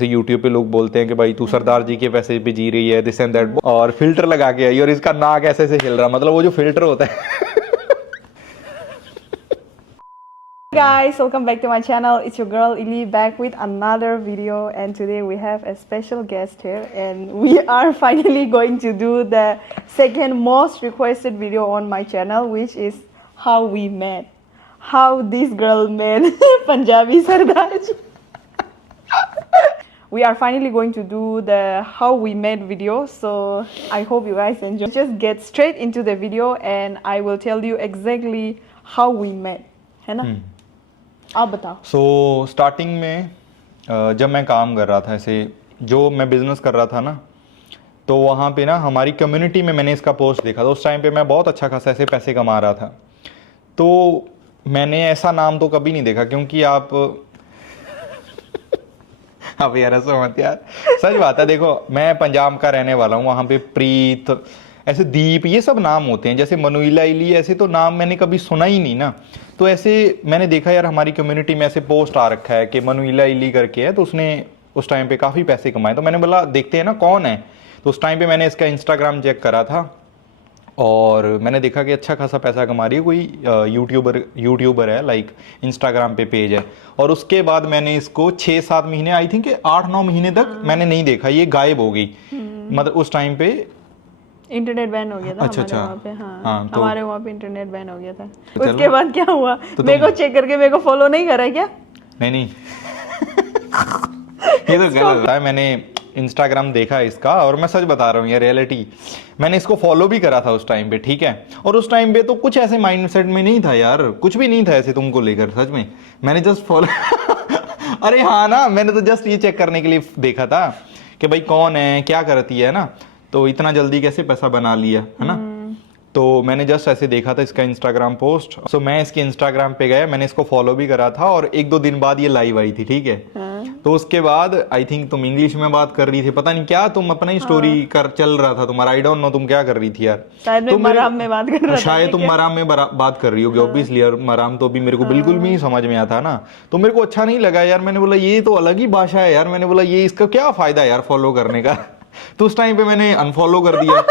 जैसे यूट्यूब पे लोग बोलते हैं कि भाई तू सरदार जी के पैसे पे जी रही है, दिस एंड दैट, और फिल्टर लगा के आई और इसका नाक ऐसे ऐसे हिल रहा, मतलब वो जो फिल्टर होता है। Guys, welcome back to my channel. It's your girl Ili back with another video, and today we have a special guest here, and we are finally going to do the second most requested video on my channel, which is how we met, how this girl met Punjabi Sardar ji. We are finally going to do the how we met video, so I hope you guys enjoy. Just get straight into the video and I will tell you exactly how we met, है ना? आप बताओ। So starting में जब मैं काम कर रहा था, ऐसे जो मैं बिजनेस कर रहा था ना, तो वहाँ पे ना हमारी कम्युनिटी में मैंने इसका पोस्ट देखा था। उस टाइम पे मैं बहुत अच्छा खासा ऐसे पैसे कमा रहा था। तो मैंने ऐसा नाम तो कभी नहीं देखा, क्योंकि आप अब यार ऐसा मत यार, सच बात है। देखो मैं पंजाब का रहने वाला हूँ, वहाँ पे प्रीत, ऐसे दीप, ये सब नाम होते हैं। जैसे मनुइला इली, ऐसे तो नाम मैंने कभी सुना ही नहीं ना। तो ऐसे मैंने देखा यार हमारी कम्युनिटी में ऐसे पोस्ट आ रखा है कि मनुइला इली करके है, तो उसने उस टाइम पे काफ़ी पैसे कमाए। तो मैंने बोला देखते हैं ना कौन है। तो उस टाइम पे मैंने इसका इंस्टाग्राम चेक करा था और मैंने देखा कि अच्छा खासा पैसा कमा रही है, कोई यूट्यूबर है, लाइक इंस्टाग्राम पे पेज है। और उसके बाद मैंने इसको 6-7 महीने, आई थिंक 8-9 महीने तक मैंने नहीं देखा, ये गायब हो गई। मतलब उस टाइम पे इंटरनेट बैन हो गया था। अच्छा, हमारे अच्छा। वहाँ पे, हाँ, हाँ, तो हमारे वहाँ पे इंटरनेट बैन हो गया था। चलो। उसके बाद क्या हुआ, तो मेरे को चेक करके मेरे को फॉलो नहीं करा क्या? नहीं नहीं ये तो गलत है। मैंने इंस्टाग्राम देखा इसका, और मैं सच बता रहा हूँ ये रियलिटी, मैंने इसको फॉलो भी करा था उस टाइम पे, ठीक है। और उस टाइम पे तो कुछ ऐसे माइंडसेट में नहीं था यार, कुछ भी नहीं था ऐसे तुमको लेकर, सच में। मैंने जस्ट फॉलो अरे हाँ ना, मैंने तो जस्ट ये चेक करने के लिए देखा था कि भाई कौन है, क्या करती है ना, तो इतना जल्दी कैसे पैसा बना लिया, है ना। तो मैंने जस्ट ऐसे देखा था इसका इंस्टाग्राम पोस्ट। सो मैं इसके इंस्टाग्राम पे गया, मैंने इसको फॉलो भी करा था, और 1-2 दिन बाद ये लाइव आई थी, ठीक है। तो उसके बाद आई थिंक तुम इंग्लिश में बात कर रही थी, पता नहीं क्या, तुम अपना ही स्टोरी कर चल रहा था तुम्हारा, आई डोंट नो तुम क्या कर रही थी यार। शायद मैं मराम में बात कर रहा था। शायद तुम मराम में बात कर रही होगी, ऑब्वियसली। और मराम तो अभी मेरे को बिल्कुल भी नहीं समझ में आता ना, तो मेरे को अच्छा नहीं लगा यार। मैंने बोला ये तो अलग ही भाषा है यार, मैंने बोला ये इसका क्या फायदा यार फॉलो करने का। तो उस टाइम पे मैंने अनफॉलो कर दिया।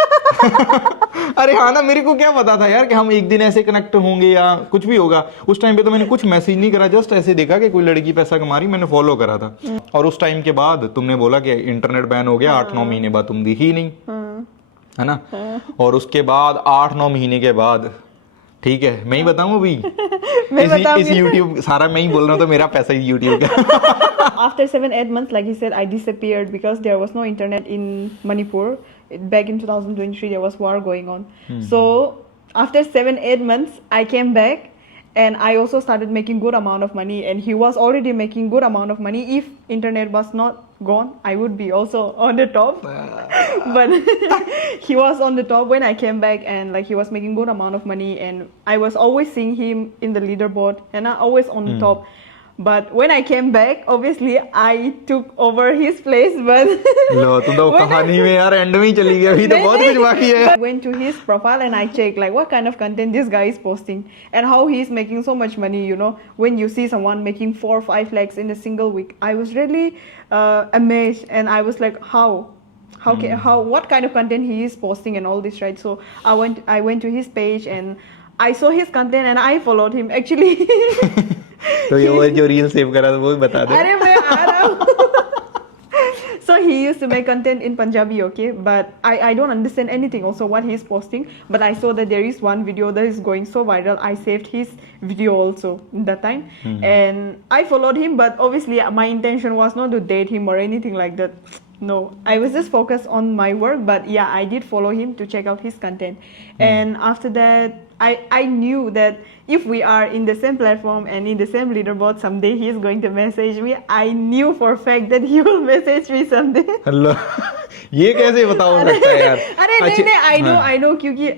अरे हाँ ना, मेरे को क्या पता था यार कि हम एक दिन ऐसे कनेक्ट होंगे या कुछ भी होगा। उस टाइम पे तो मैंने कुछ मैसेज नहीं करा, जस्ट ऐसे देखा कि कोई लड़की पैसा कमा रही, मैंने फॉलो करा था। और उस टाइम के बाद तुमने बोला कि इंटरनेट बैन हो गया, 8-9 महीने बाद तुम दिखी नहीं, है ना। और उसके बाद 8-9 महीने के बाद, ठीक है, मैं ही बताऊं अभी इस YouTube सारा मैं ही बोल रहा हूँ, तो मेरा पैसा ही YouTube का। After 7-8 months, like he said, I disappeared because there was no internet in Manipur. Back in 2023, there was war going on. So after 7-8 months, I came back, and I also started making good amount of money. And he was already making good amount of money. If internet was not gone, I would be also on the top. But he was on the top when I came back, and like he was making good amount of money, and I was always seeing him in the leaderboard, and I always on the top. But when I came back, obviously I took over his place. But लो तुम तो कहानी में यार and में ही चली गई, अभी तो बहुत कुछ बाकी है। I went to his profile and I checked like what kind of content this guy is posting and how he is making so much money. You know, when you see someone making 4-5 lakhs in a single week, I was really amazed, and I was like, how what kind of content he is posting and all this, right? So I went to his page and I saw his content and I followed him actually. तो ये वो जो reel save करा था वो भी बता दे। अरे मैं आ रहा हूँ। So he used to make content in Punjabi, okay, but I don't understand anything also what he's posting, but I saw that there is one video that is going so viral. I saved his video also that time, and I followed him, but obviously my intention was not to date him or anything like that. No, I was just focused on my work, but yeah, I did follow him to check out his content. And after that, I knew that if we are in the same platform and in the same leaderboard, someday he is going to message me. I knew for a fact that he will message me someday. Hello ये कैसे बताओ सकता है यार। अरे नहीं, I know क्योंकि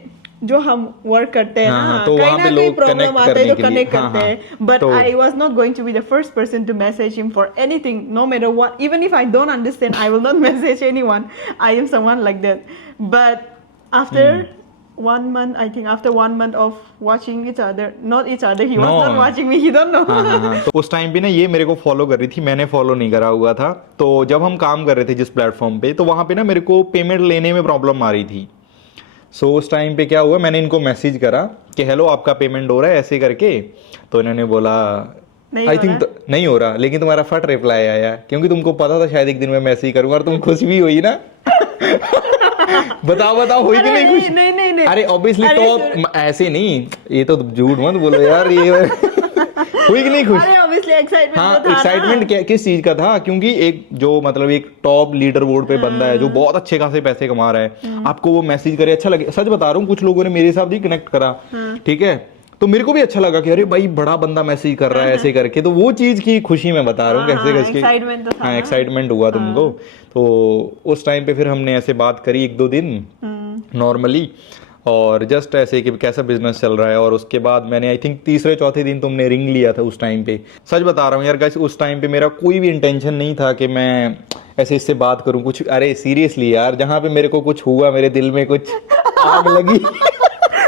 जो हम वर्क करते हैं ना, तो कहीं ना कहीं प्रॉब्लम आते हैं तो कनेक्ट करते हाँ, हैं। But I was not going to be the first person to message him for anything, no matter what, even if I don't understand, I will not message anyone. I am someone like that. But after 1 month, I think after 1 month of watching each other, not each other, he was No. not watching me, he don't know. हाँ, तो उस time पे ना ये मेरे को follow कर रही थी, मैंने फॉलो नहीं करा हुआ था। तो जब हम काम कर रहे थे जिस प्लेटफॉर्म पे, तो वहाँ पे ना मेरे को पेमेंट लेने में प्रॉब्लम आ रही थी। सो उस टाइम पे क्या हुआ, मैंने इनको मैसेज करा कि हेलो आपका पेमेंट हो रहा है ऐसे करके। तो इन्होंने बोला नहीं आई हो थिंक नहीं हो रहा, लेकिन तुम्हारा फट रिप्लाई आया क्योंकि तुमको पता था शायद एक दिन मैं मैसेज करूंगा और तुम खुश भी हुई ना। बताओ बताओ, हुई कि अरे नहीं खुश? नहीं। अरे ऑब्वियसली तो ऐसे नहीं, ये तो झूठ मत बोलो यार, ये हुई कि नहीं खुश? अरे ऑब्वियसली एक्साइटमेंट हाँ, तो था एक्साइटमेंट किस चीज का था? क्योंकि एक जो मतलब एक टॉप लीडर बोर्ड पे बंदा है जो बहुत अच्छे खासे पैसे कमा रहा है, आपको वो मैसेज करे, अच्छा लगे। सच बता रहा हूँ, कुछ लोगों ने मेरे साथ भी कनेक्ट करा, ठीक है, तो मेरे को भी अच्छा लगा कि अरे भाई बड़ा बंदा मैसेज कर रहा है ऐसे करके। तो वो चीज की खुशी मैं बता रहा हूँ कैसे कैसे एक्साइटमेंट तो था। हाँ, एक्साइटमेंट हुआ तुमको। तो उस टाइम पे फिर हमने ऐसे बात करी 1-2 दिन नॉर्मली, और जस्ट ऐसे कि कैसा बिजनेस चल रहा है। और उसके बाद मैंने आई थिंक तीसरे चौथे दिन तुमने रिंग लिया था उस टाइम पे। सच बता रहा हूँ यार गाइस, उस टाइम पे मेरा कोई भी इंटेंशन नहीं था कि मैं ऐसे इससे बात करूँ कुछ। अरे सीरियसली यार, जहाँ पे मेरे को कुछ हुआ, मेरे दिल में कुछ आग लगी,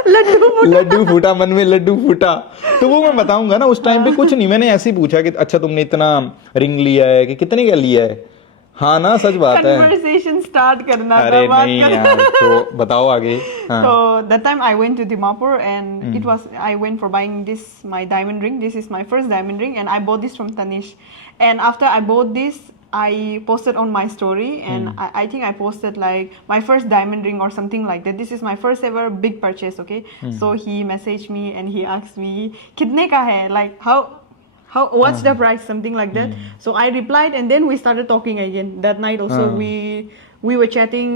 लड्डू फूटा, मन में लड्डू फूटा, तो वो मैं बताऊंगा ना। उस टाइम पे कुछ नहीं, मैंने ऐसे ही पूछा कि अच्छा तुमने इतना रिंग लिया है कि कितने का लिया है? हाँ ना, सच बात है। कन्वर्सेशन स्टार्ट करना था, अरे बात नहीं करना। यार, तो बताओ आगे। हाँ। So that time I went to Dimapur and it was I went for buying this my diamond ring. This is my first diamond ring and I bought this from Tanish. And after I bought this, I posted on my story and I think I posted like my first diamond ring or something like that. This is my first ever big purchase, okay? So he messaged me and he asked me, "Kitne ka hai?" Like how what's the price, something like that. So I replied and then we started talking again. That night also we were chatting.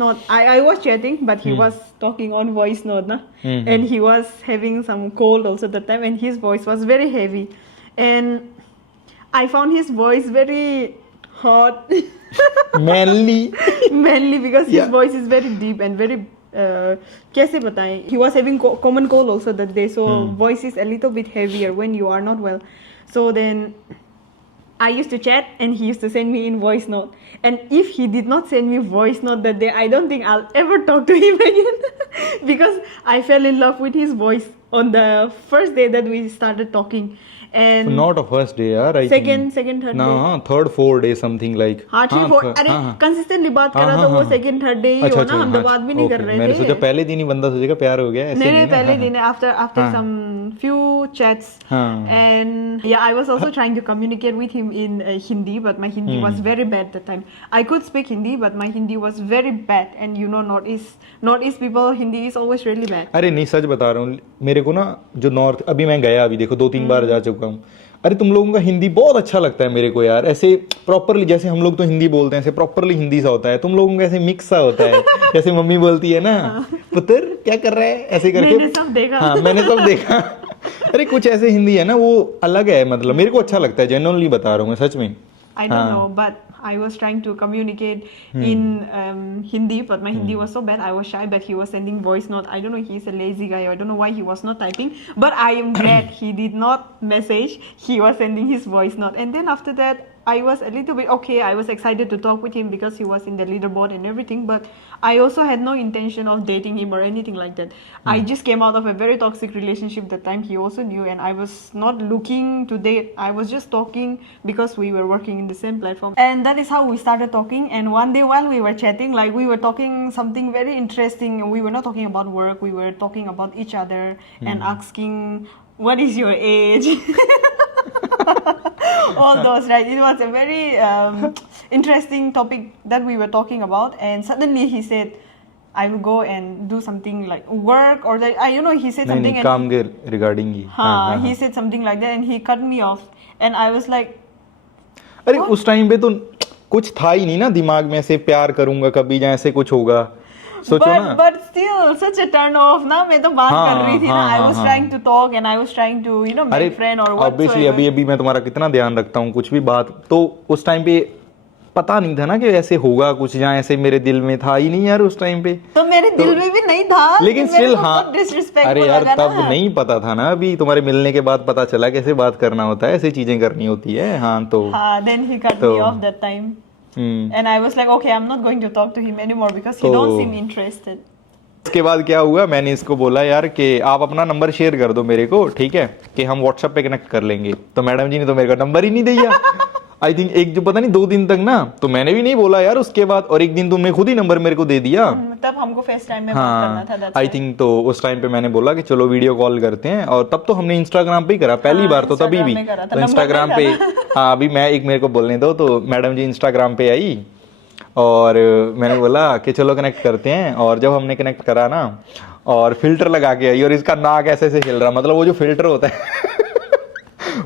Not I was chatting, but he was talking on voice note, na? And he was having some cold also that time, and his voice was very heavy, and I found his voice very hot, Manly. mainly because his Yeah. voice is very deep and very. कैसे बताएं? He was having common cold also that day, so voice is a little bit heavier when you are not well. So then I used to chat and he used to send me in voice note. And if he did not send me voice note that day, I don't think I'll ever talk to him again because I fell in love with his voice on the first day that we started talking. And Not a first day यार, I think. second, third ना, day. हाँ, third, fourth day something like. हाँ, हाँ, 3-4 third- अरे हाँ, हाँ। Consistently बात करा हाँ, तो हाँ, वो हाँ। सेकंड थर्ड डे ही हो ना, हम तो बात भी नहीं कर रहे मैंने थे। सोचा पहले दिन ही बंदा सोचेगा प्यार हो गया, ऐसे नहीं नहीं ना। पहले हाँ, दिन after some few chats हाँ। and yeah, I was also trying to communicate with him in Hindi, but my Hindi was very bad that time. I could speak Hindi, but my Hindi was very bad, and you know Northeast people Hindi is always really bad. अरे नहीं, सच बता रहा हूँ, मेरे को ना जो north, अभी मैं गया, अभी देखो 2-3 बार जा चुका हूँ। अरे तुम लोगों का हिंदी बहुत अच्छा लगता है मेरे को यार, ऐसे प्रॉपरली, जैसे हम लोग तो हिंदी बोलते हैं ऐसे प्रॉपरली हिंदी सा होता है, तुम लोगों का ऐसे मिक्स सा होता है, जैसे मम्मी बोलती है ना, पुत्र क्या कर रहा है, ऐसे करके। मैंने सब देखा। हाँ, मैंने सब देखा। अरे कुछ ऐसे हिंदी है ना, वो अलग है, मतलब मेरे को अच्छा लगता है, जेन्युइनली बता रहा हूँ मैं, सच में। I don't know, but I was trying to communicate in Hindi, but my Hindi was so bad. I was shy, but he was sending voice note. I don't know, he's a lazy guy. I don't know why he was not typing, but I am glad he did not message. He was sending his voice note, and then after that, I was a little bit okay. I was excited to talk with him because he was in the leaderboard and everything, but I also had no intention of dating him or anything like that. I just came out of a very toxic relationship that time. He also knew, and I was not looking to date. I was just talking because we were working in the same platform, and that is how we started talking. And one day while we were chatting, like we were talking something very interesting. We were not talking about work. We were talking about each other and asking, "What is your age?" All those, right? It was a very interesting topic that we were talking about, and suddenly he said, "I will go and do something like work or like I don't know." He said नहीं something, नहीं, काम के regarding ही। हाँ, he said something like that, and he cut me off, and I was like, अरे उस time पे तो कुछ था ही नहीं ना दिमाग में, ऐसे प्यार करूंगा कभी या ऐसे कुछ होगा, सोचो ना। but still such a turn off ना, मैं तो बात हाँ, कर रही थी ना, हाँ, I was हाँ, trying to talk and I was trying to अरे make friend or obviously whatsoever. अभी मैं तुम्हारा कितना ध्यान रखता हूँ, कुछ भी बात तो उस टाइम पे पता नहीं था ना कि ऐसे होगा कुछ, या ऐसे मेरे दिल में था ही नहीं यार उस टाइम पे। तो मेरे दिल में भी नहीं था, लेकिन मेरे स्टिल को हाँ, बहुत disrespectful अरे यार लगा तब ना। नहीं पता था ना, अभी तुम्हारे मिलने के बाद पता चला कैसे बात करना होता है, ऐसे चीजें करनी होती है। हाँ तो then he cut तो- me off that time. Hmm, And I was like, okay, I'm not going to talk to him anymore because he तो- don't seem interested. उसके बाद क्या हुआ, मैंने इसको बोला यार कि आप अपना नंबर शेयर कर दो मेरे को, ठीक है, कि हम व्हाट्सएप पे कनेक्ट कर लेंगे। तो मैडम जी ने तो मेरे को नंबर ही नहीं दिया। आई थिंक एक जो पता नहीं 2 दिन तक ना, तो मैंने भी नहीं बोला यार उसके बाद, और एक दिन तुमने खुद ही नंबर मेरे को दे दिया। तब हमको फेस टाइम में बात करना था, हाँ that's आई why. थिंक, तो उस टाइम पे मैंने बोला कि चलो वीडियो कॉल करते हैं, और तब तो हमने इंस्टाग्राम पे ही करा पहली बार, तो तभी Instagram भी में करा था, तो नंबर इंस्टाग्राम नहीं पे। हाँ अभी मैं एक मेरे को बोलने दो, तो मैडम जी इंस्टाग्राम पे आई और मैंने बोला कि चलो कनेक्ट करते हैं, और जब हमने कनेक्ट करा ना, और फिल्टर लगा के आई, और इसका नाक ऐसे ऐसे हिल रहा, मतलब वो जो फिल्टर होता है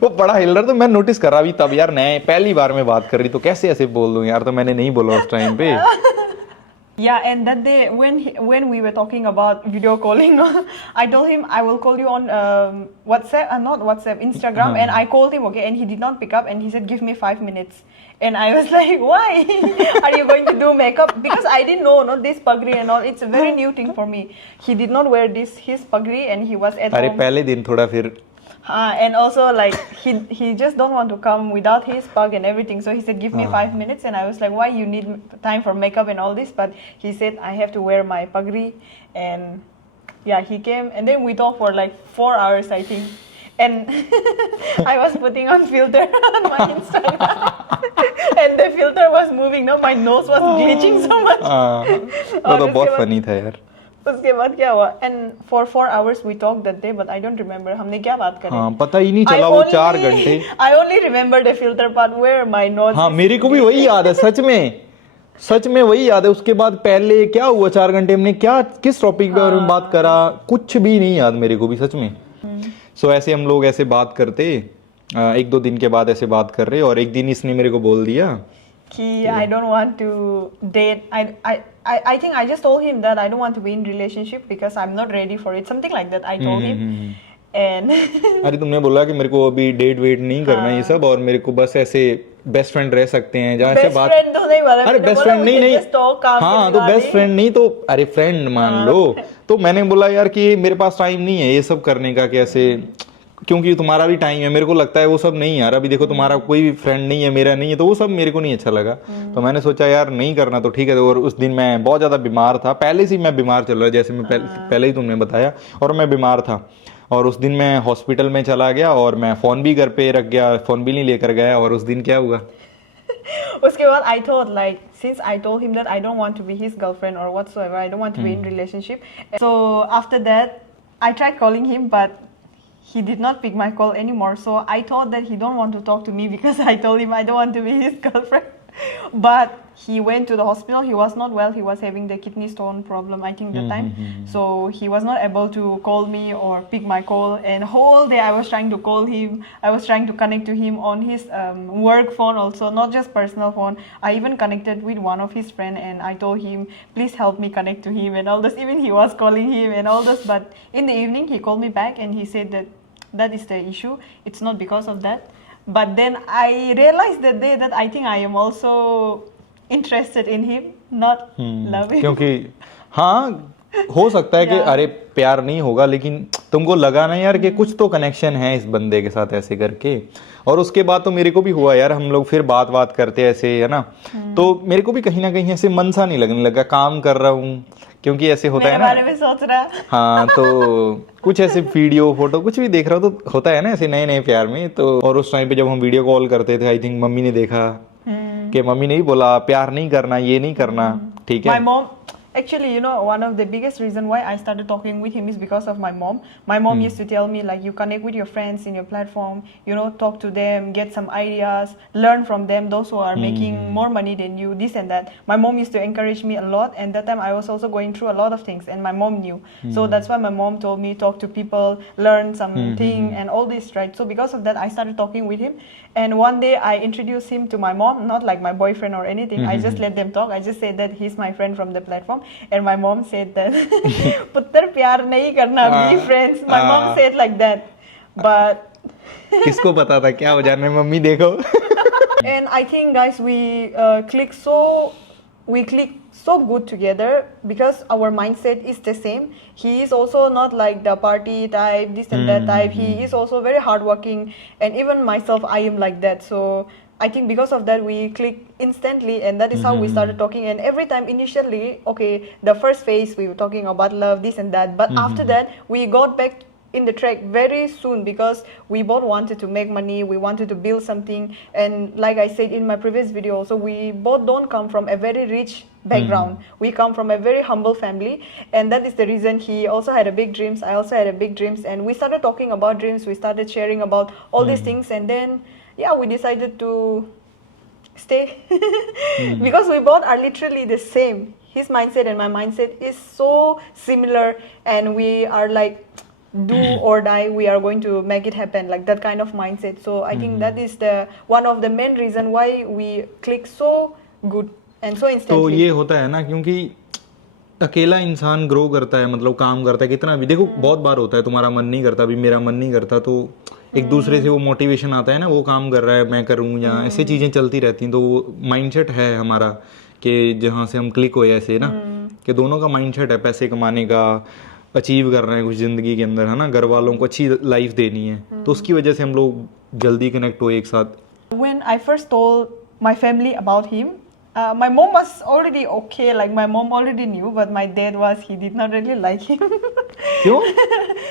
वो बड़ा हिल रहा, तो मैं नोटिस कर रहा भी तब यार, नए पहली बार में बात कर रही तो कैसे ऐसे बोल दूं यार, तो मैंने नहीं बोला उस टाइम पे। Yeah, and that day when we were talking about video calling, I told him I will call you on WhatsApp, not WhatsApp, Instagram, and I called him, okay, and he did not pick up, and he said give me 5 minutes, and I was like, why? Are you going to do makeup? Because I didn't know, no, this pagri and all, it's a very new thing for me. He did not wear his pagri, and he was at अरे home. पहले दिन थोड़ा फिर And also like he just don't want to come without his pug and everything. So he said, give me 5 minutes, and I was like, why you need time for makeup and all this? But he said I have to wear my pagri, and yeah, he came, and then we talked for like 4 hours, I think. And I was putting on filter on my Instagram, and the filter was moving. No, my nose was glitching so much. वो तो बहुत funny था यार। उसके बाद क्या हुआ? And for 4 hours we talked that day, but I don't remember हमने क्या बात करी. हाँ पता ही नहीं चला, वो 4 घंटे। I only remember the filter part where my nose. हाँ मेरे को भी वही याद है, सच में वही याद है। उसके बाद पहले क्या हुआ, 4 घंटे हमने क्या, किस टॉपिक के बारे में बात करा, कुछ भी नहीं याद मेरे को भी सच में। सो ऐसे हम लोग ऐसे बात करते, 1-2 दिन के बाद ऐसे बात कर रहे, और एक दिन इसने मेरे को बोल दिया कि I don't want to date. I think I just told him that I don't want to be in relationship because I'm not ready for it. Something like that I told him. And अरे तुमने बोला कि मेरे को अभी date wait नहीं करना ये सब, और मेरे को बस ऐसे बेस्ट फ्रेंड रह सकते हैं जहाँ ऐसे बात। best friend तो नहीं बोला, अरे बेस्ट फ्रेंड नहीं, just talk, काम हाँ के तो बाद बेस्ट ही। फ्रेंड नहीं तो अरे फ्रेंड मान लो। तो मैंने बोला यार कि मेरे पास टाइम नहीं है ये सब करने का, कैसे, क्योंकि तुम्हारा भी टाइम है, मेरे को लगता है वो सब नहीं यार, अभी देखो तुम्हारा कोई भी फ्रेंड नहीं है, मेरा नहीं है, तो वो सब मेरे को नहीं अच्छा लगा। तो मैंने सोचा यार नहीं करना तो ठीक है। और उस दिन मैं बहुत ज़्यादा बीमार था, पहले से ही मैं बीमार चल रहा, जैसे मैं पहले ही तुमने बताया, और मैं बीमार था। और उस दिन मैं हॉस्पिटल में चला गया, और मैं फ़ोन भी घर पे रख गया, फ़ोन भी नहीं लेकर गया। और उस दिन क्या हुआ, उसके बाद I thought like since I told him that I don't want to be his girlfriend or whatsoever, I don't want to be in relationship. So after that I tried calling him, but he did not pick my call anymore. So I thought that he don't want to talk to me because I told him I don't want to be his girlfriend. But he went to the hospital. He was not well. He was having the kidney stone problem, I think, that time. So he was not able to call me or pick my call. And whole day I was trying to call him. I was trying to connect to him on his work phone also, not just personal phone. I even connected with one of his friend, and I told him, please help me connect to him and all this. Even he was calling him and all this. But in the evening he called me back and he said that that is the issue. It's not because of that. But then I realized that day that I think I am also interested in him, not loving. क्योंकि हाँ हो सकता है कि Yeah. अरे प्यार नहीं होगा, लेकिन तुमको लगा ना यार कि कुछ तो कनेक्शन है इस बंदे के साथ ऐसे करके। और उसके बाद तो मेरे को भी हुआ यार, हम लोग फिर बात करते ऐसे है ना, तो मेरे को भी कहीं ना कहीं ऐसे मन सा नहीं लगने लगा, काम कर रहा हूँ क्योंकि ऐसे होता है मेरे ना। बारे में सोच रहा। हाँ तो कुछ ऐसे वीडियो फोटो कुछ भी देख रहा हूँ तो होता है ना ऐसे नए नए प्यार में। तो और उस टाइम पे जब हम वीडियो कॉल करते थे, आई थिंक मम्मी ने देखा कि मम्मी ने ही बोला प्यार नहीं करना, ये नहीं करना, ठीक है। My mom, actually, you know, one of the biggest reason why I started talking with him is because of my mom. My mom used to tell me like, you connect with your friends in your platform, you know, talk to them, get some ideas, learn from them, those who are making more money than you, this and that. My mom used to encourage me a lot, and that time I was also going through a lot of things, and my mom knew. So that's why my mom told me talk to people, learn something, and all this, right? So because of that, I started talking with him, and one day I introduced him to my mom, not like my boyfriend or anything. I just let them talk. I just said that he's my friend from the platform. And my mom said that पुत्र प्यार नहीं करना, be friends. My mom said like that, but किसको पता था क्या हो जाने, मम्मी देखो। and I think guys we click so good together because our mindset is the same. He is also not like the party type, this and that type. He is also very hardworking, and even myself, I am like that. So I think because of that we clicked instantly, and that is how we started talking. And every time initially, okay, the first phase we were talking about love, this and that, but after that we got back in the track very soon, because we both wanted to make money, we wanted to build something. And like I said in my previous video also, we both don't come from a very rich background. We come from a very humble family, and that is the reason he also had a big dreams, I also had a big dreams, and we started talking about dreams, we started sharing about all these things. And then yeah, we decided to stay because we both are literally the same. His mindset and my mindset is so similar, and we are like do or die, we are going to make it happen, like that kind of mindset. So I think that is the one of the main reason why we click so good and so instantly. तो ये होता है ना, क्योंकि अकेला इंसान grow करता है, मतलब काम करता है कितना भी, देखो बहुत बार होता है तुम्हारा मन नहीं करता, अभी मेरा मन नहीं करता, तो एक दूसरे से वो मोटिवेशन आता है ना, वो काम कर रहा है मैं करूँ, या ऐसे चीज़ें चलती रहती हैं। तो वो माइंडसेट है हमारा कि जहाँ से हम क्लिक हुए ऐसे ना, कि दोनों का माइंडसेट है पैसे कमाने का, अचीव कर रहे हैं कुछ ज़िंदगी के अंदर, है ना, घर वालों को अच्छी लाइफ देनी है, तो उसकी वजह से हम लोग जल्दी कनेक्ट हुए एक साथ। When I first told my family about him, my mom was already okay, like my mom already knew, but my dad he did not really like him. क्यों?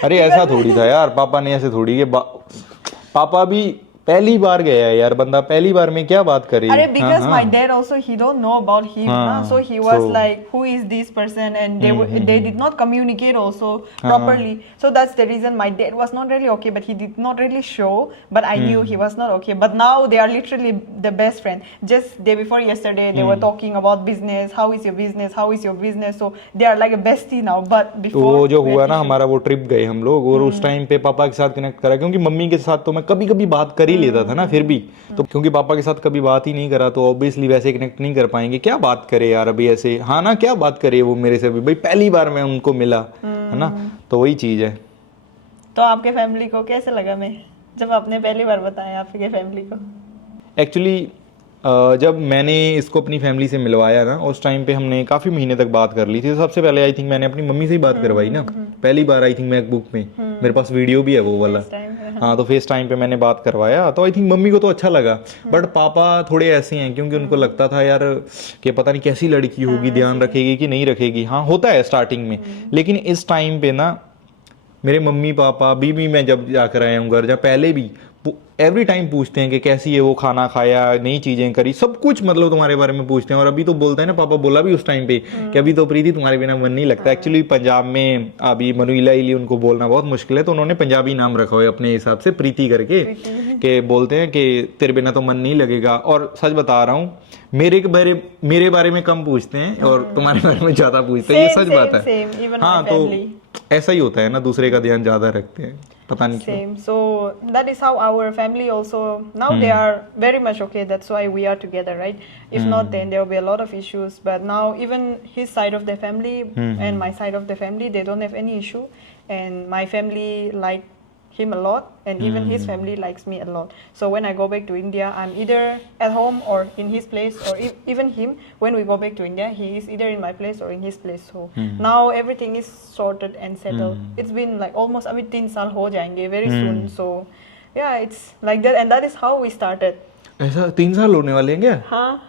अरे ऐसा थोड़ी था यार, पापा ने ऐसे थोड़ी के पापा भी पहली बार गया है यार, बंदा पहली बार में क्या बात करे। अरे because my dad also he don't know about him, so he was like who is this person, and they did not communicate also properly. So that's the reason my dad was not really okay, but he did not really show, but I knew he was not okay. But now they are literally the best friend. Just day before yesterday they were talking about business, how is your business, how is your business, so they are like a bestie now. But before वो जो हुआ ना हमारा, वो trip गए हम लोग, और उस टाइम पे पापा के साथ कनेक्ट करा, क्योंकि मम्मी के साथ तो मैं कभी कभी बात कर ही लेता था ना, फिर भी तो क्योंकि पापा के साथ कभी बात ही नहीं करा, तो ऑब्वियसली वैसे कनेक्ट नहीं कर पाएंगे, क्या बात करे यार अभी ऐसे, हाँ ना, क्या बात करे वो मेरे से भी, भाई पहली बार मैं उनको मिला, है ना, तो वही चीज है। तो आपके फैमिली को कैसे लगा मैं जब आपने पहली बार बताया आपके फैमिली को? एक्चुअली जब मैंने इसको अपनी फैमिली से मिलवाया ना, उस टाइम पे हमने काफ़ी महीने तक बात कर ली थी। तो सबसे पहले आई थिंक मैंने अपनी मम्मी से ही बात करवाई ना, पहली बार आई थिंक मैकबुक में, मेरे पास वीडियो भी है वो वाला, हाँ, तो फेस टाइम पे मैंने बात करवाया, तो आई थिंक मम्मी को तो अच्छा लगा। बट पापा थोड़े ऐसे हैं, क्योंकि उनको लगता था यार कि पता नहीं कैसी लड़की होगी, ध्यान रखेगी कि नहीं रखेगी। हाँ, होता है स्टार्टिंग में, लेकिन इस टाइम पे ना मेरे मम्मी पापा भी मैं जब जाकर आया हूँ घर, जब पहले भी एवरी टाइम पूछते हैं कि कैसी है वो, खाना खाया, नई चीजें करी, सब कुछ मतलब तुम्हारे बारे में पूछते हैं। और अभी तो बोलते हैं ना, पापा बोला भी उस टाइम पे कि अभी तो प्रीति तुम्हारे बिना मन नहीं लगता। एक्चुअली पंजाब में अभी मनुइला इली उनको बोलना बहुत मुश्किल है, तो उन्होंने पंजाबी नाम रखा हुआ है अपने हिसाब से, प्रीति करके, कि बोलते हैं कि तेरे बिना तो मन नहीं लगेगा। और सच बता रहा हूँ, मेरे बारे में कम पूछते हैं और तुम्हारे बारे में ज्यादा पूछते हैं, ये सच बात है। हाँ, तो ऐसा ही होता है ना, दूसरे का ध्यान ज्यादा रखते हैं, पता नहीं क्यों। Same. So that is how our family also now they are very much okay. That's why we are together, right? If not, then there will be a lot of issues. But now even his side of the family and my side of the family, they don't have any issue, and my family like him a lot, and even his family likes me a lot. So when I go back to India, I'm either at home or in his place, or even him, when we go back to India, he is either in my place or in his place. So now everything is sorted and settled. It's been like almost अभी 3 साल हो जाएंगे very soon. So yeah, it's like that, and that is how we started. ऐसा 3 साल होने वाले हैं क्या? हाँ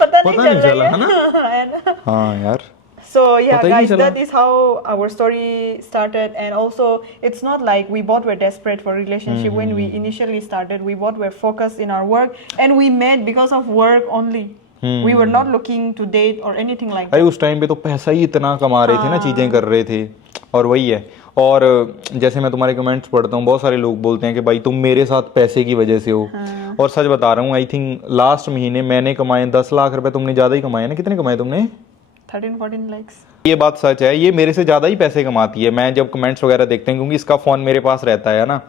पता नहीं चल रहा है ना? हाँ यार। So yeah guys, that is how our story started. And also it's not like we both were desperate for relationship. When we initially started, we both were focused in our work, and we met because of work only. We were not looking to date or anything like that. अरे उस time पे तो पैसा ही इतना कमा रहे थे ना, चीजें कर रहे थे, और वही है। और जैसे मैं तुम्हारे कमेंट्स पढ़ता हूँ, बहुत सारे लोग बोलते हैं कि भाई तुम मेरे साथ पैसे की वजह से हो। और सच बता रहा हूँ, आई थिंक लास्ट महीने मैंने कमाए 10 लाख रुपए, तुमने ज्यादा ही कमाए ना। कितने कमाए तुमने? 13-14 lakhs। ये बात सच है, ये मेरे से ज़्यादा ही पैसे कमाती है। मैं जब कमेंट्स वगैरह देखते हैं, क्योंकि इसका फ़ोन मेरे पास रहता है ना,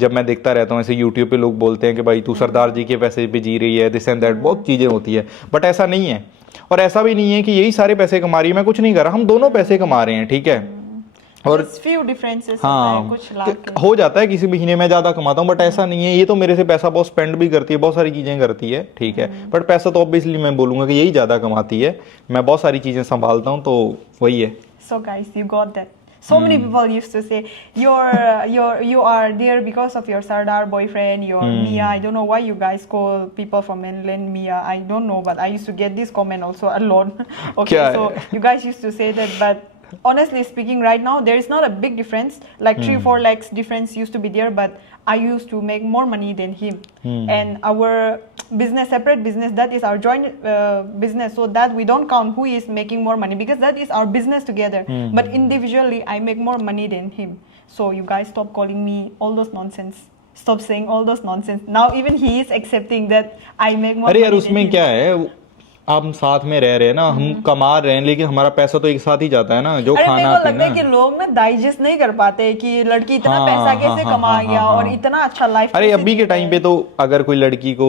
जब मैं देखता रहता हूँ ऐसे यूट्यूब पे लोग बोलते हैं कि भाई तू सरदार जी के पैसे पे जी रही है, दिस एंड दैट, बहुत चीज़ें होती है। बट ऐसा नहीं है, और ऐसा भी नहीं है कि यही सारे पैसे कमा रही है, मैं कुछ नहीं कर रहा, हम दोनों पैसे कमा रहे हैं, ठीक है। और few differences हाँ, कुछ लाख हो जाता है किसी महीने में ज़्यादा कमाता हूँ, बट ऐसा नहीं है। ये तो मेरे से पैसा बहुत स्पेंड भी करती है, बहुत सारी चीज़ें करती है, ठीक है। बट पैसा तो ऑब्वियसली मैं बोलूँगा कि यही ज़्यादा कमाती है, मैं बहुत सारी चीज़ें संभालता हूँ, तो वही है। So guys, you got that. So many people used to say you are there because of your Sardar boyfriend, your Mia. I don't know why you guys call people from mainland Mia. I don't know, but I used to get this comment also a lot. Okay, Kya so hai? you guys used to say that, but honestly speaking, right now there is not a big difference. Like 3-4 lakhs difference used to be there, but I used to make more money than him. And our business, separate business, that is our joint business, so that we don't count who is making more money, because that is our business together. But individually I make more money than him. So you guys stop calling me all those nonsense. Stop saying all those nonsense. Now even he is accepting that I make more अरे यार money than उसमें him. क्या है, हम साथ में रह रहे हैं ना, हम कमा रहे हैं, लेकिन हमारा पैसा तो एक साथ ही जाता है ना, जो अरे मेरे खाना को लगता पीना। है कि लोग ना डाइजेस्ट नहीं कर पाते कि लड़की इतना हाँ, पैसा कैसे हाँ, कमा हाँ, गया हाँ, और हाँ। इतना अच्छा लाइफ। अरे अभी के टाइम पे तो अगर कोई लड़की को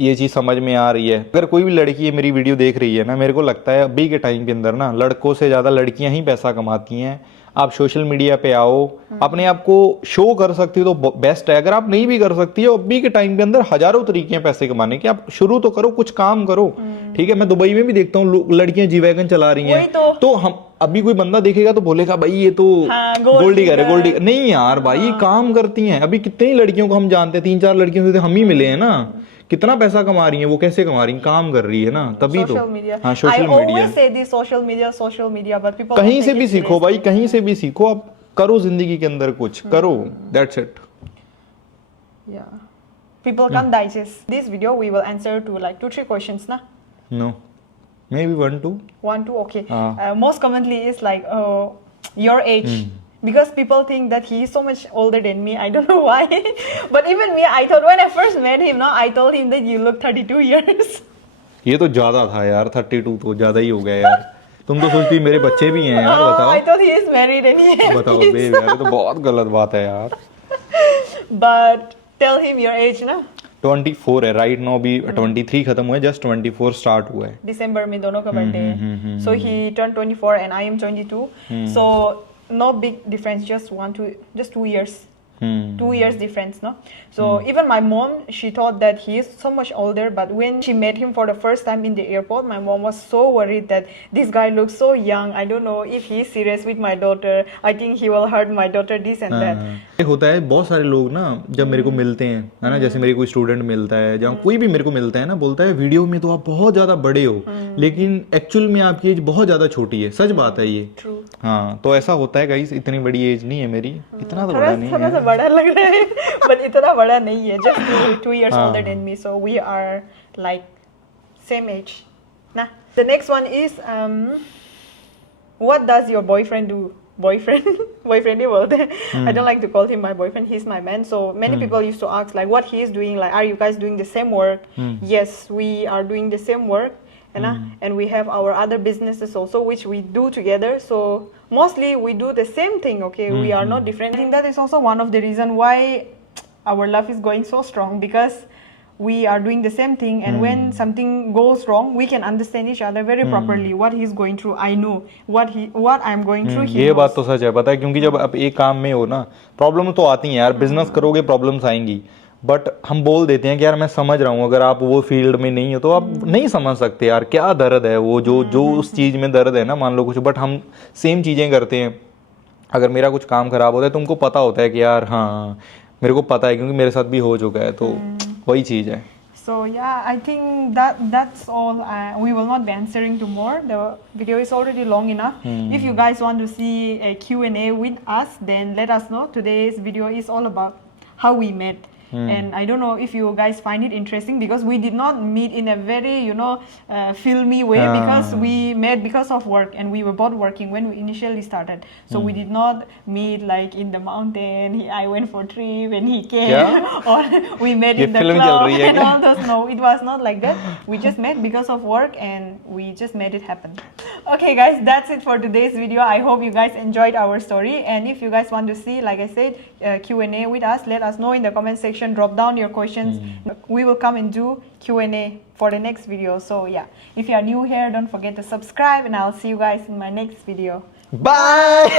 ये चीज़ समझ में आ रही है, अगर कोई भी लड़की ये मेरी वीडियो देख रही है ना, मेरे को लगता है अभी के टाइम के अंदर ना लड़कों से ज़्यादा लड़कियां ही पैसा कमाती हैं। आप सोशल मीडिया पे आओ, अपने आप को शो कर सकती हो तो बेस्ट है। अगर आप नहीं भी कर सकती हो, अभी के टाइम के अंदर हजारों तरीके हैं पैसे कमाने के। आप शुरू तो करो, कुछ काम करो। ठीक है, मैं दुबई में भी देखता हूँ लड़कियां जी वैगन चला रही वही हैं, तो हम अभी कोई बंदा देखेगा तो बोलेगा भाई ये तो हाँ, गोल्ड डिगर है, digger। Gold digger. नहीं यार भाई, ये काम करती हैं। अभी कितनी लड़कियों को हम जानते हैं, 3-4 लड़कियों से हम ही मिले हैं ना, कितना पैसा कमा रही हैं वो, कैसे कमा रही हैं, काम कर रही है ना, तभी तो। Social media. हाँ, I social media. always say this social media, but people कहीं don't से take भी it सीखो भाई, seriously. कहीं से भी सीखो, आप करो जिंदगी के अंदर कुछ करो, that's it. Yeah. People can't digest this video. We will answer to like 2-3 questions, na? No, maybe 1-2। 1-2, okay. Ah. Most commonly is like your age. Because people think that he is so much older than me. I don't know why. But even me, I thought when I first met him, no, I told him that you look 32 years. ये तो ज्यादा था यार, 32 तो ज्यादा ही हो गया यार। तुम तो सोचती मेरे बच्चे भी हैं यार, I बताओ thought he is married and he has बताओ kids. बेब, यार ये तो बहुत गलत बात है यार। But tell him your age, na? 24 है राइट नो, अभी 23 खत्म हुआ है, जस्ट 24 स्टार्ट हुआ है। December में दोनों का बर्थडे है. So he turned 24 and I am 22. So no big difference, just 2 years. 2 years difference, no? So even my mom, she thought that he is so much older, but when she met him for the first time in the airport, my mom was so worried that this guy looks so young. I don't know if he is serious with my daughter. I think he will hurt my daughter, this and that. ये होता है, बहुत सारे लोग ना जब मेरे को मिलते हैं, है ना, जैसे मेरे कोई स्टूडेंट मिलता है, जहाँ कोई भी मेरे को मिलता है ना, बोलता है वीडियो में तो आप बहुत ज्यादा बड़े हो, लेकिन एक्चुअल में आपकी एज बहुत ज्यादा छोटी है। सच बात है ये। True. हाँ, तो ऐसा होता है गाइस, इतनी बड़ी एज नहीं है मेरी, इतना तो बड़ा नहीं थोड़ा है। सा बड़ा लग रहा है, but इतना बड़ा नहीं है, just 2 years older than me. So we are like same age. Nah. The next one is what does your boyfriend do? Boyfriend ही बोलते हैं. I don't like to call him my boyfriend. He's my man. So many people used to ask like what he is doing. Like, are you guys doing the same work? Yes, we are doing the same work. And we have our other businesses also, which we do together. So mostly we do the same thing. Okay, we are not different. I think that is also one of the reason why our love is going so strong, because we are doing the same thing, and when something goes wrong, we can understand each other very properly. What he's going through, I know. What I'm going through, he ये knows. बात तो सच है, पता है, क्योंकि जब आप एक काम में हो ना, प्रॉब्लम तो आती हैं यार, बिजनेस करोगे प्रॉब्लम्स आएंगी, बट हम बोल देते हैं कि यार मैं समझ रहा हूँ, अगर आप वो फील्ड में नहीं हो तो आप नहीं समझ सकते यार क्या दर्द है वो, जो उस चीज़ में दर्द है ना, मान लो कुछ, बट हम सेम चीज़ें करते हैं। अगर मेरा कुछ काम खराब होता है, तुमको पता होता है कि यार हाँ मेरे को पता है, क्योंकि मेरे साथ भी हो चुका है, तो वही चीज़ है। So yeah, I think that's all. We will not be answering to more. The video is already long enough. If you guys want to see a Q&A with us, then let us know. Today's video is all about how we met. And I don't know if you guys find it interesting, because we did not meet in a very filmy way, because we met because of work, and we were both working when we initially started. So we did not meet like in the mountain. I went for trip and he came, or we met in the film चल club रही है and क्या? all those. No, it was not like that. We just met because of work, and we just made it happen. Okay guys, that's it for today's video. I hope you guys enjoyed our story, and if you guys want to see, like I said, Q&A with us, let us know in the comment section. Drop down your questions. We will come and do Q&A for the next video. So yeah, if you are new here, don't forget to subscribe, and I'll see you guys in my next video. Bye.